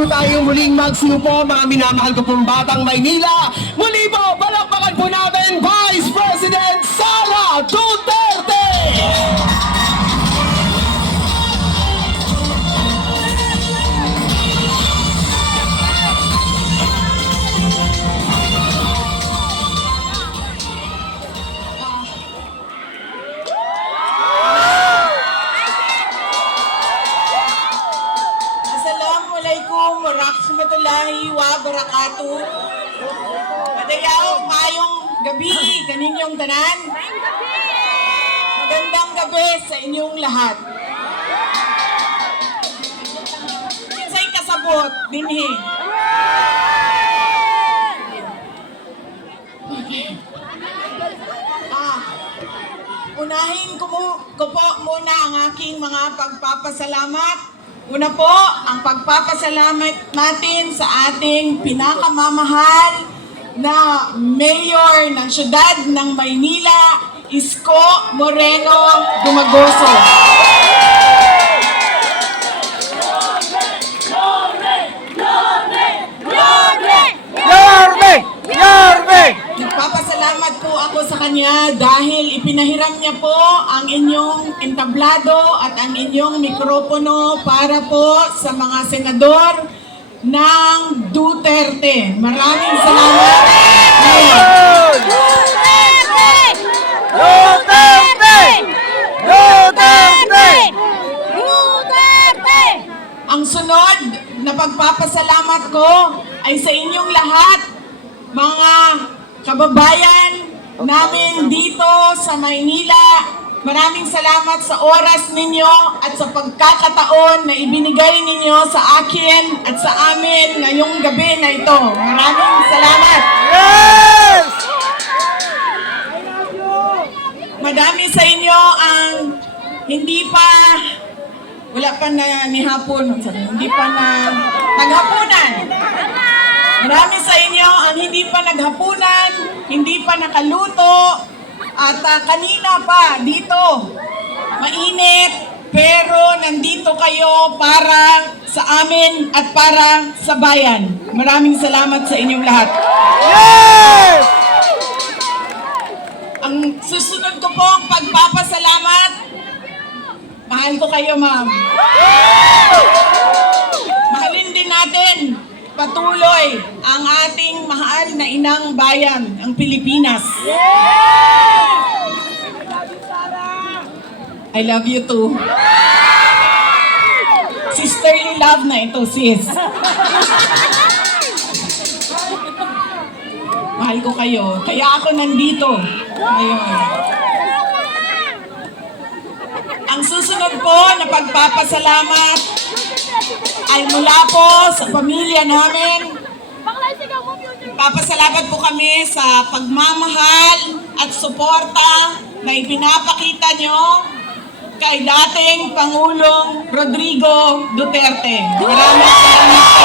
po tayong muling magsiupo, mga minamahal ko pong batang Maynila. Muli po, palakpakan po natin Vice President Sara Duterte! Assalamualaikum warahmatullahi wabarakatuh. Madayaw, mayong gabi, kaninyong tanan. Magandang gabi sa inyong lahat. Kinsay kasabot, dinhi. Unahin ko po muna ang aking mga pagpapasalamat. Una po, ang pagpapasalamat natin sa ating pinakamamahal na mayor ng siyudad ng Maynila, Isko Moreno Dumagoso. Nagpapasalamat po ako sa kanya dahil ipinahiram niya po ang inyong entablado at ang inyong mikropono para po sa mga senador ng Duterte. Maraming salamat. Ang sunod na pagpapasalamat ko ay sa inyong lahat, mga kababayan namin dito sa Maynila. Maraming salamat sa oras ninyo at sa pagkakataon na ibinigay ninyo sa akin at sa amin ngayong gabi na ito. Maraming salamat. Yes! Madami sa inyo ang wala pa na nihapon, hindi pa na naghapunan. Marami sa inyo ang hindi pa naghapunan, hindi pa nakaluto, at kanina pa dito, mainit, pero nandito kayo para sa amin at para sa bayan. Maraming salamat sa inyong lahat. Yes! Ang susunod ko pong pagpapasalamat, mahal ko kayo, ma'am. Mahalin din natin patuloy ang ating mahal na inang bayan, ang Pilipinas. I love you too. Sisterly love na ito, sis. Mahal ko kayo. Kaya ako nandito ngayon. Ang susunod po na pagpapasalamat ay mula po sa pamilya namin. Papasalamat po kami sa pagmamahal at suporta na ipinapakita nyo kay dating Pangulong Rodrigo Duterte. Maraming salamat po.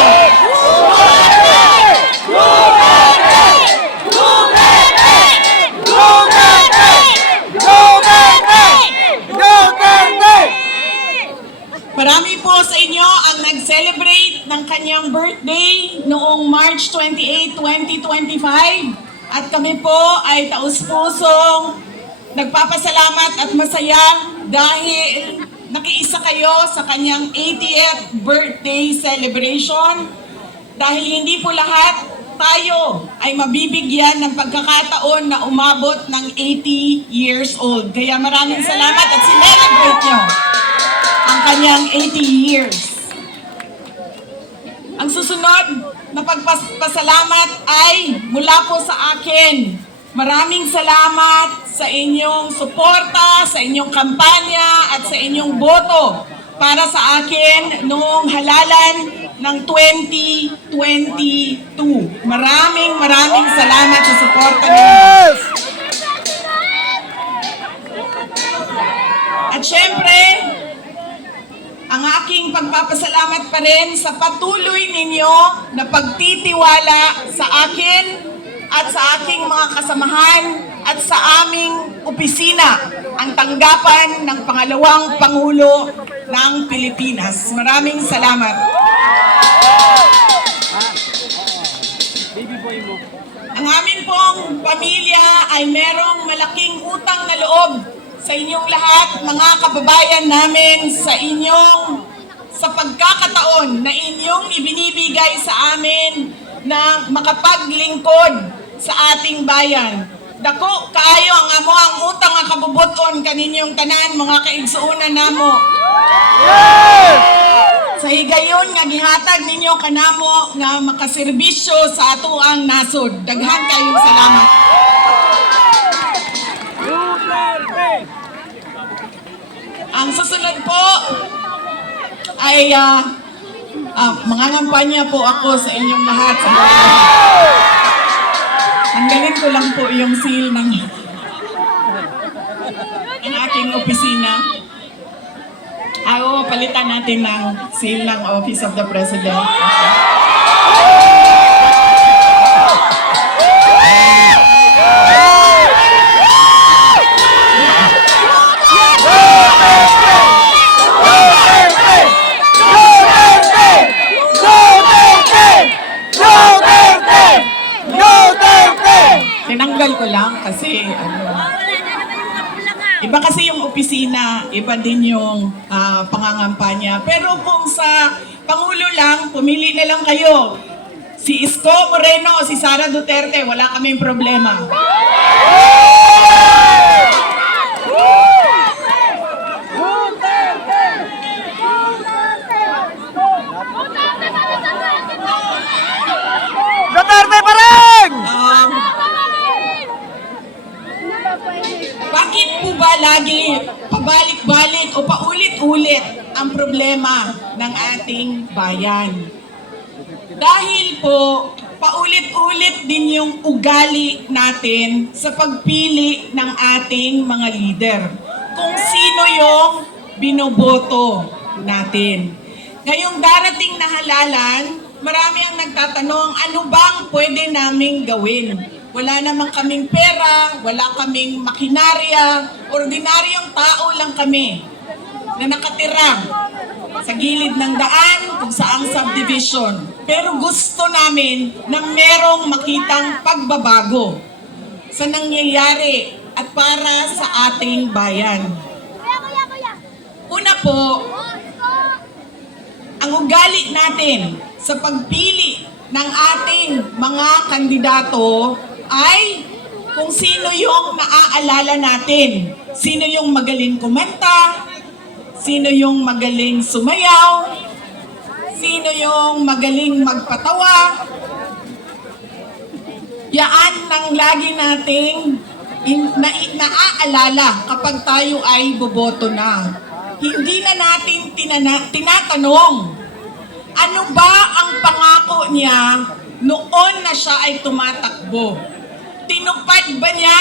Marami po sa inyo ang nag-celebrate ng kanyang birthday noong March 28, 2025. At kami po ay taus-pusong nagpapasalamat at masaya dahil nakiisa kayo sa kanyang 80th birthday celebration. Dahil hindi po lahat tayo ay mabibigyan ng pagkakataon na umabot ng 80 years old. Kaya maraming salamat at celebrate nyo ang kanyang 80 years. Ang susunod na pagpasalamat ay mula po sa akin. Maraming salamat sa inyong suporta, sa inyong kampanya at sa inyong boto para sa akin noong halalan ng 2022. Maraming salamat sa suporta ninyo. At syempre, ang aking pagpapasalamat pa rin sa patuloy ninyo na pagtitiwala sa akin at sa aking mga kasamahan at sa aming opisina, ang tanggapan ng pangalawang Pangulo ng Pilipinas. Maraming salamat. Ang amin pong pamilya ay merong malaking utang na loob sa inyong lahat, mga kababayan namin, sa pagkakataon na inyong ibinibigay sa amin na makapaglingkod sa ating bayan. Dako kaayo ang amo ang utang nga kabubuton kaninyong tanan, mga kaigsuonan namo. Sa higayon nga gihatag ninyo kanamo nga makaserbisyo sa ato ang nasod. Daghan kayong salamat. Ang susunod po ay mga ngampanya po ako sa inyong lahat. Tanggalin ko lang po yung seal ng aking opisina. Palitan natin ng seal ng Office of the President. Tinanggal ko lang kasi iba kasi yung opisina, iba din yung pangangampanya. Pero kung sa Pangulo lang, pumili na lang kayo. Si Isko Moreno o si Sara Duterte, wala kaming problema. Duterte pa rin! Bakit po ba lagi pabalik-balik o paulit-ulit ang problema ng ating bayan? Dahil po, paulit-ulit din yung ugali natin sa pagpili ng ating mga leader. Kung sino yung binoboto natin. Ngayong darating na halalan, marami ang nagtatanong, ano bang pwede naming gawin? Wala namang kaming pera, wala kaming makinarya, ordinaryong tao lang kami na nakatira sa gilid ng daan kung saang subdivision. Pero gusto namin na merong makitang pagbabago sa nangyayari at para sa ating bayan. Una po, ang ugali natin sa pagpili ng ating mga kandidato ay kung sino yung naaalala natin. Sino yung magaling kumanta, sino yung magaling sumayaw, sino yung magaling magpatawa. Yaan nang lagi nating naaalala kapag tayo ay boboto na. Hindi na natin tinatanong, ano ba ang pangako niya noon na siya ay tumatakbo? Tinupad ba niya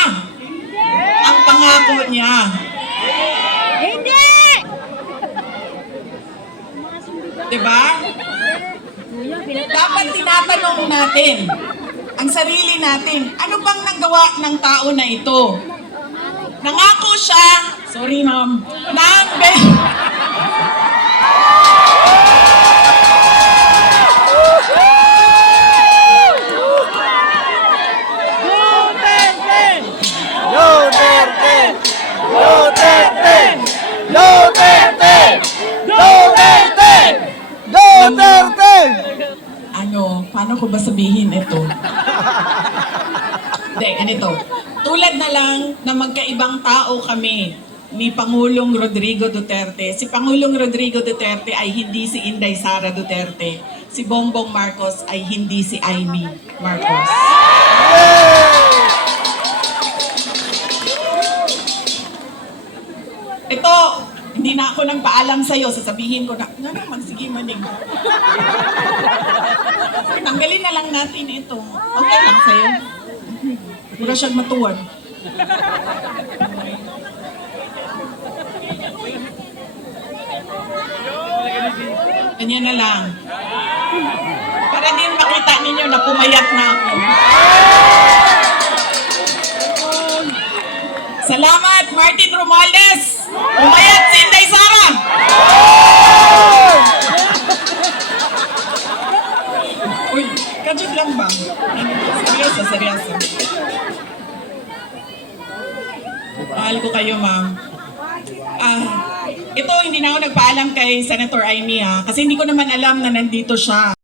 ang pangako niya? Hindi! Diba? Dapat tinatanong natin ang sarili natin, ano bang nagawa ng tao na ito? Nangako siya, sorry ma'am, Duterte! Duterte! Duterte! Duterte! Duterte! Paano ko ba sabihin ito? Hindi, ganito. Tulad na lang na magkaibang tao kami ni Pangulong Rodrigo Duterte. Si Pangulong Rodrigo Duterte ay hindi si Inday Sara Duterte. Si Bongbong Marcos ay hindi si Amy Marcos. Ito, hindi na ako nagpaalam sa'yo. Sasabihin ko na, nga naman, sige manig. Tanggalin na lang natin ito. Okay lang sa'yo. Mura siyang matuwan. Ganyan na lang. Para din makita ninyo na pumayat na ako. Salamat, Martin Romualdez! Pumayat si Inday Sara! mahal ko kayo, ma'am. Ito, hindi na ako nagpaalam kay Senator Amy, ha, kasi hindi ko naman alam na nandito siya.